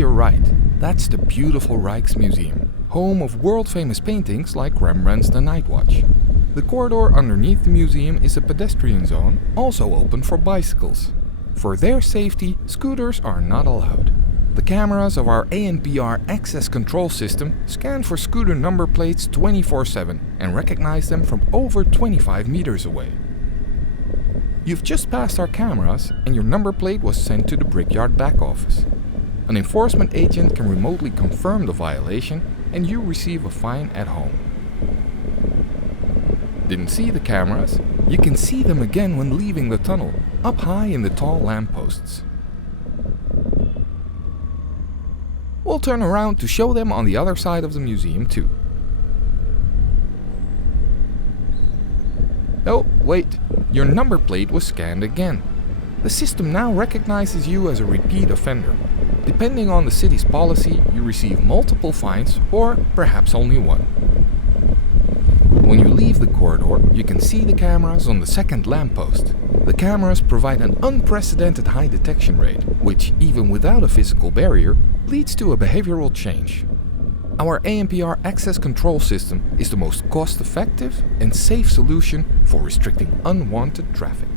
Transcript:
your right, that's the beautiful Rijksmuseum, home of world-famous paintings like Rembrandt's The Night Watch. The corridor underneath the museum is a pedestrian zone, also open for bicycles. For their safety, scooters are not allowed. The cameras of our ANPR access control system scan for scooter number plates 24/7 and recognize them from over 25 meters away. You've just passed our cameras and your number plate was sent to the Brickyard back office. An enforcement agent can remotely confirm the violation and you receive a fine at home. Didn't see the cameras? You can see them again when leaving the tunnel, up high in the tall lampposts. We'll turn around to show them on the other side of the museum too. Oh, wait, your number plate was scanned again. The system now recognizes you as a repeat offender. Depending on the city's policy, you receive multiple fines or perhaps only one. When you leave the corridor, you can see the cameras on the second lamppost. The cameras provide an unprecedented high detection rate, which, even without a physical barrier, leads to a behavioral change. Our ANPR access control system is the most cost-effective and safe solution for restricting unwanted traffic.